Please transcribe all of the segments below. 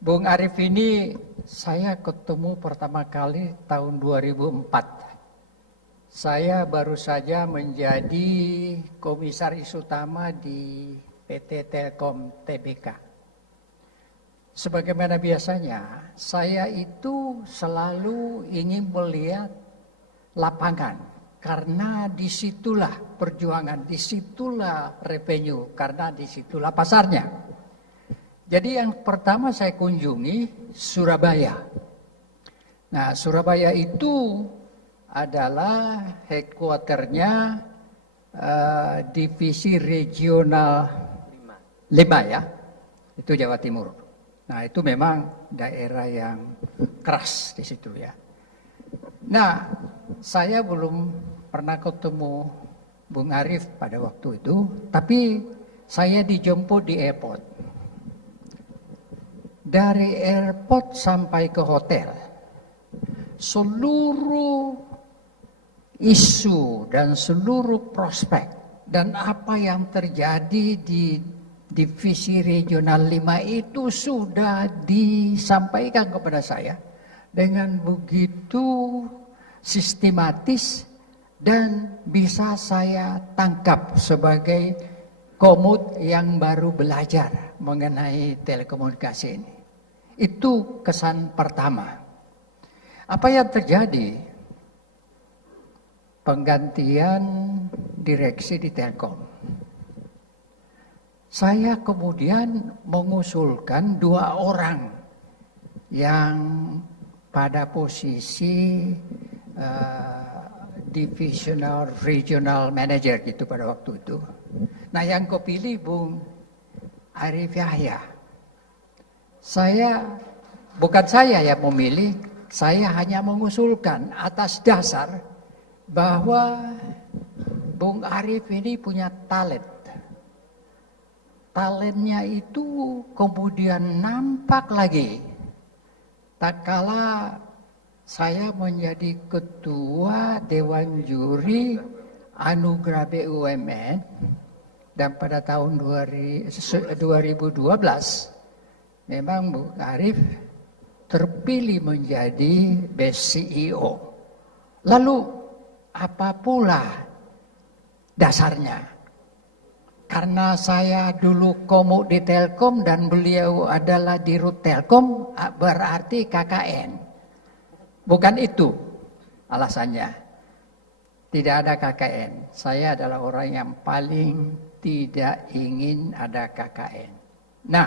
Bung Arief ini saya ketemu pertama kali tahun 2004. Saya baru saja menjadi komisaris utama di PT Telkom Tbk. Sebagaimana biasanya, saya itu selalu ingin melihat lapangan. Karena disitulah perjuangan, disitulah revenue, karena disitulah pasarnya. Jadi yang pertama saya kunjungi Surabaya. Nah, Surabaya itu adalah headquarternya divisi regional 5 ya, itu Jawa Timur. Nah, itu memang daerah yang keras di situ ya. Nah, saya belum pernah ketemu Bung Arief pada waktu itu, tapi saya dijemput di airport. Dari airport sampai ke hotel, seluruh isu dan seluruh prospek dan apa yang terjadi di divisi regional 5 itu sudah disampaikan kepada saya dengan begitu sistematis dan bisa saya tangkap sebagai komut yang baru belajar mengenai telekomunikasi ini. Itu kesan pertama. Apa yang terjadi? Penggantian direksi di Telkom. Saya kemudian mengusulkan 2 orang yang pada posisi divisional regional manager gitu pada waktu itu. Nah, yang kepilih Bung Arief Yahya. Bukan saya yang memilih, saya hanya mengusulkan atas dasar bahwa Bung Arief ini punya talent. Talentnya itu kemudian nampak lagi tak kala saya menjadi ketua Dewan Juri Anugerah BUMN dan pada tahun 2012 memang Bung Arief terpilih menjadi Best CEO. Lalu apa pula dasarnya? Karena saya dulu komuk di Telkom dan beliau adalah dirut Telkom, berarti KKN. Bukan itu alasannya. Tidak ada KKN. Saya adalah orang yang paling tidak ingin ada KKN. Nah,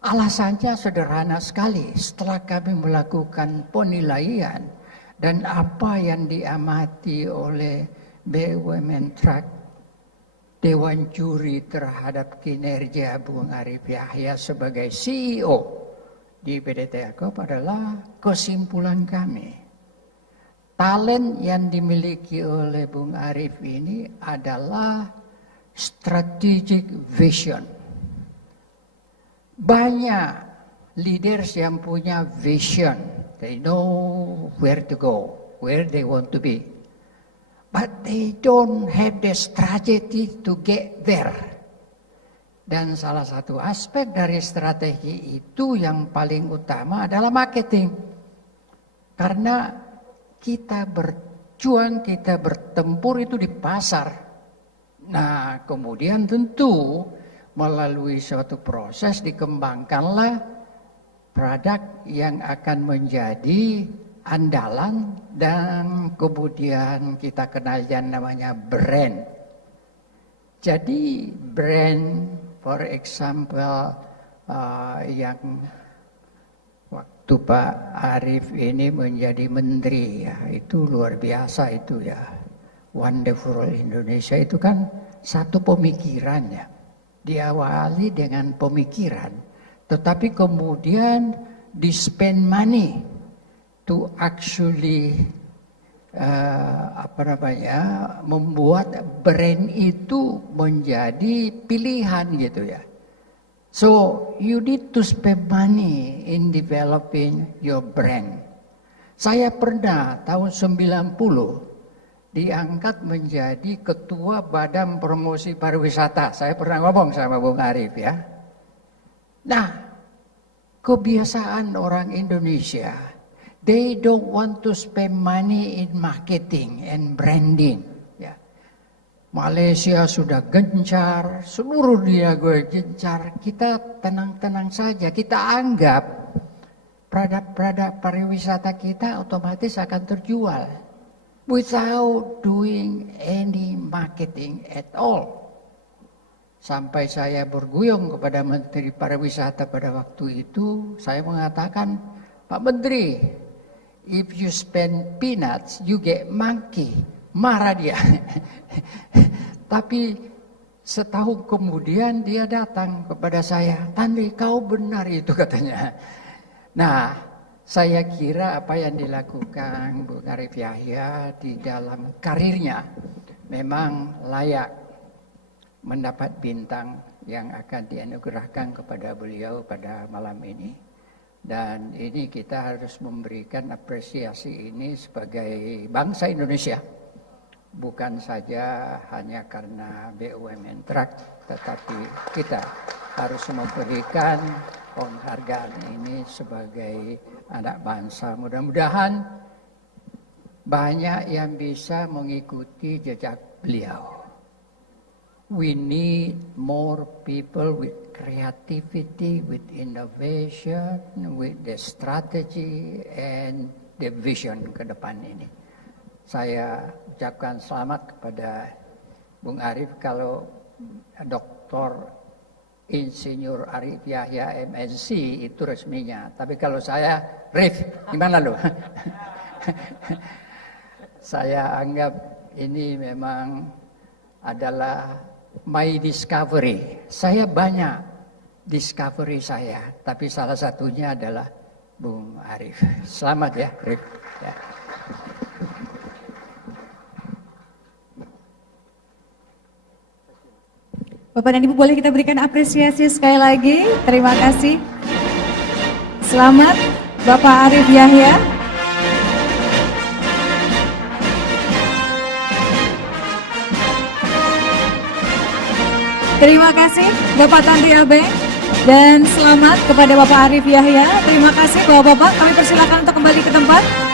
alasannya sederhana sekali. Setelah kami melakukan penilaian dan apa yang diamati oleh BUMN Track Dewan Juri terhadap kinerja Bung Arief Yahya sebagai CEO di PT Telkom adalah kesimpulan kami. Talent yang dimiliki oleh Bung Arief ini adalah strategic vision. Banyak leaders yang punya vision. They know where to go, where they want to be. But they don't have the strategy to get there. Dan salah satu aspek dari strategi itu yang paling utama adalah marketing. Karena kita berjuang, kita bertempur itu di pasar. Nah, kemudian tentu melalui suatu proses dikembangkanlah produk yang akan menjadi andalan dan kemudian kita kenal yang namanya brand. Jadi brand, for example, yang waktu Pak Arief ini menjadi menteri ya, itu luar biasa itu ya. Wonderful Indonesia itu kan satu pemikiran ya. Diawali dengan pemikiran, tetapi kemudian di spend money to actually membuat brand itu menjadi pilihan gitu ya. So you need to spend money in developing your brand. Saya pernah tahun 90 diangkat menjadi ketua Badan Promosi Pariwisata. Saya pernah ngomong sama Bung Arief ya. Nah, kebiasaan orang Indonesia. They don't want to spend money in marketing and branding. Ya. Malaysia sudah gencar, seluruh dunia gencar. Kita tenang-tenang saja. Kita anggap produk-produk pariwisata kita otomatis akan terjual without doing any marketing at all. Sampai saya berguyung kepada Menteri Pariwisata pada waktu itu, saya mengatakan, Pak Menteri, if you spend peanuts, you get monkey. Marah dia. Tapi setahun kemudian dia datang kepada saya, Tandri, kau benar itu katanya. Nah, saya kira apa yang dilakukan Bung Arief Yahya di dalam karirnya memang layak mendapat bintang yang akan dianugerahkan kepada beliau pada malam ini. Dan ini kita harus memberikan apresiasi ini sebagai bangsa Indonesia. Bukan saja hanya karena BUMN Trust, tetapi kita harus memberikan penghargaan ini sebagai anak bangsa. Mudah-mudahan banyak yang bisa mengikuti jejak beliau. We need more people with creativity, with innovation, with the strategy and the vision ke depan ini. Saya ucapkan selamat kepada Bung Arief kalau Dr. Insinyur Arief Yahya MSc itu resminya. Tapi kalau saya, Rif, gimana lo? Saya anggap ini memang adalah my discovery. Saya banyak discovery saya, tapi salah satunya adalah Bung Arief. Selamat ya, Rif. Ya. Bapak dan Ibu, boleh kita berikan apresiasi sekali lagi. Terima kasih. Selamat Bapak Arief Yahya. Terima kasih Bapak Tandri Abeng, dan selamat kepada Bapak Arief Yahya. Terima kasih Bapak-Bapak, kami persilakan untuk kembali ke tempat.